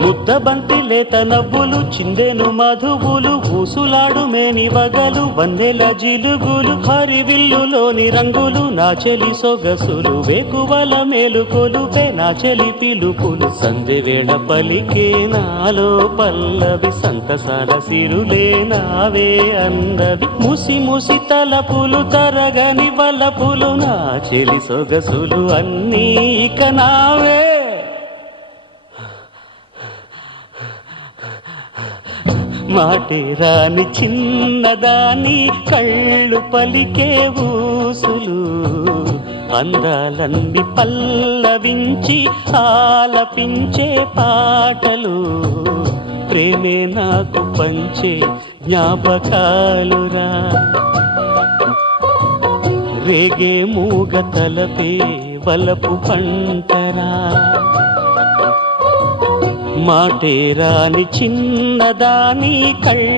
ముద్దబంతి లేత నవ్వులు చిందెను మధువులు ఊసులాడు మేని వగలు వన్నెల జిలుగులు హరివిల్లులోని రంగులు నా చెలి సొగసులు వేకువల మేలుకొలుపే నా చెలి పిలుపులు సంధ్యవేళ పలికే నాలో పల్లవి సంతసాల సిరులే నావే అందవి ముసి ముసి తలపులు తరగని వలపులు నా చెలి సొగసులు అన్నీ ఇక నావే మాటే రాని చిన్నదాని కళ్ళు పలికే ఊసులు అందాలన్నీ పల్లవించి ఆలపించే పాటలు ప్రేమే నాకు పంచే జ్ఞాపకాలురా రేగే మూగ తలపే వలపు పంటరా మాటే రాని చిన్నదాని కళ్ళ